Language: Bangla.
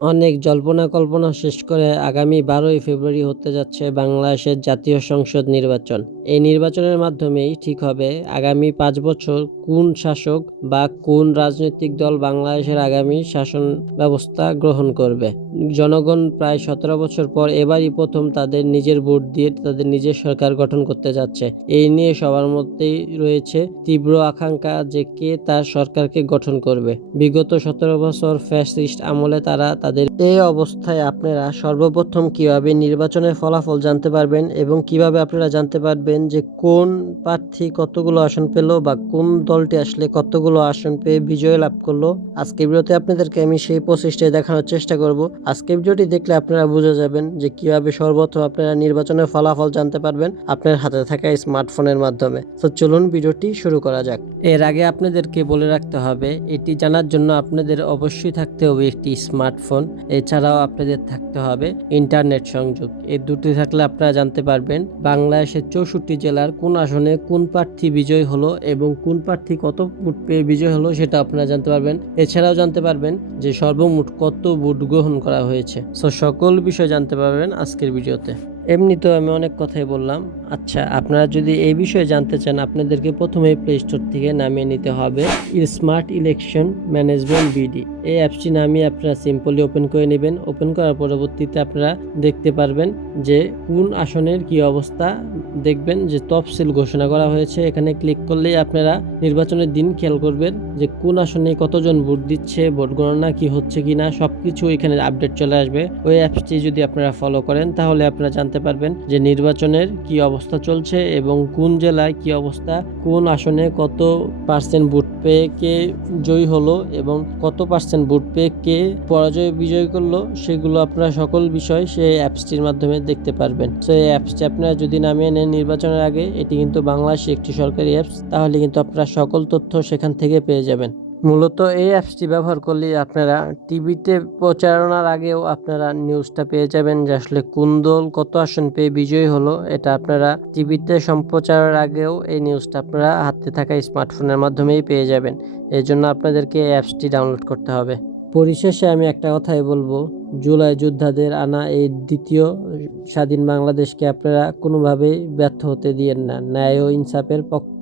অনেক জল্পনা কল্পনা শেষ করে আগামী বারোই ফেব্রুয়ারি হতে যাচ্ছে বাংলাদেশের জাতীয় সংসদ নির্বাচন। এই নির্বাচনের মাধ্যমেই ঠিক হবে আগামী পাঁচ বছর কোন শাসক বা কোন রাজনৈতিক দল বাংলাদেশের আগামী শাসন ব্যবস্থা গ্রহণ করবে। জনগণ প্রায় সতেরো বছর পর এবারই প্রথম তাদের নিজের ভোট দিয়ে তাদের নিজের সরকার গঠন করতে যাচ্ছে। এই নিয়ে সবার মধ্যেই রয়েছে তীব্র আকাঙ্ক্ষা যে কে তার সরকারকে গঠন করবে। বিগত সতেরো বছর ফ্যাসিস্ট আমলে তারা তাদের এই অবস্থায় আপনারা সর্বপ্রথম কীভাবে নির্বাচনের ফলাফল জানতে পারবেন এবং কীভাবে আপনারা জানতে পারবেন যে কোন প্রার্থী কতগুলো আসন পেল বা কোন দলটি আসলে কতগুলো আসন পেয়ে বিজয় লাভ করল। আজকে ভিডিওতে আপনাদেরকে আমি সেই প্রচেষ্টায় দেখানোর চেষ্টা করব। আজকে ভিডিওটি দেখলে আপনারা বুঝে যাবেন যে কীভাবে সর্বপ্রথম আপনারা নির্বাচনের ফলাফল জানতে পারবেন আপনার হাতে থাকা স্মার্টফোনের মাধ্যমে। তো চলুন ভিডিওটি শুরু করা যাক। এর আগে আপনাদেরকে বলে রাখতে হবে, এটি জানার জন্য আপনাদের অবশ্যই থাকতে হবে একটি স্মার্টফোন। এছাড়াও আপনাদের থাকতে হবে ইন্টারনেট সংযোগ। এই দুটি থাকলে আপনারা জানতে পারবেন বাংলাদেশের চৌষট্টি জেলার কোন আসনে কোন প্রার্থী বিজয় হলো এবং কোন প্রার্থী কত ভোট পেয়ে বিজয় হলো সেটা আপনারা জানতে পারবেন। এছাড়াও জানতে পারবেন যে সর্বমোট কত ভোট গ্রহণ করা হয়েছে। সো সকল বিষয় জানতে পারবেন আজকের ভিডিওতে। এমনি তো আমি অনেক কথাই বললাম। আচ্ছা আপনারা যদি এই বিষয়ে জানতে চান, আপনাদেরকে প্রথমে প্লে স্টোর থেকে নামিয়ে নিতে হবে স্মার্ট ইলেকশন ম্যানেজমেন্ট বিডি এই অ্যাপসটি নামিয়ে আপনারা সিম্পলি ওপেন করে নেবেন। ওপেন করার পরবর্তীতে আপনারা দেখতে পারবেন যে কোন আসনের কি অবস্থা দেখবেন যে তফসিল ঘোষণা করা হয়েছে। এখানে ক্লিক করলেই আপনারা নির্বাচনের দিন খেয়াল করবেন যে কোন আসনে কতজন ভোট দিচ্ছে, ভোট গণনা কি হচ্ছে কি না সব কিছু এখানে আপডেট চলে আসবে। ওই অ্যাপসটি যদি আপনারা ফলো করেন, তাহলে আপনারা জানতে পারবেন যে নির্বাচনের কি অবস্থা চলছে এবং কোন জেলায় কি অবস্থা, কোন আসনে কত পার্সেন্ট ভোট পেয়ে কে জয়ী হলো এবং কত পার্সেন্ট ভোট পেয়ে কে পরাজয় বিজয় করল, সেগুলো আপনারা সকল বিষয় সেই অ্যাপসটির মাধ্যমে দেখতে পারবেন। এই অ্যাপসটি আপনারা যদি নামিয়ে নেন নির্বাচনের আগে এটি কিন্তু বাংলাদেশে একটি সরকারি অ্যাপস তাহলে কিন্তু আপনারা সকল তথ্য সেখান থেকে পেয়ে যাবেন। মূলত এই অ্যাপসটি ব্যবহার করলে আপনারা টিভিতে প্রচারণার আগেও আপনারা নিউজটা পেয়ে যাবেন, যে আসলে কোন দল কত আসন পেয়ে বিজয়ী হলো, এটা আপনারা টিভিতে সম্প্রচারের আগেও এই নিউজটা আপনারা হাতে থাকা স্মার্টফোনের মাধ্যমেই পেয়ে যাবেন। এই জন্য আপনাদেরকে এই অ্যাপসটি ডাউনলোড করতে হবে। পরিশেষে আমি একটা কথাই বলব জুলাই যোদ্ধাদের আনা এই দ্বিতীয় স্বাধীন বাংলাদেশকে আপনারা কোনোভাবেই ব্যর্থ হতে দিয়েন না। ন্যায় ও ইনসাফের পক্ষ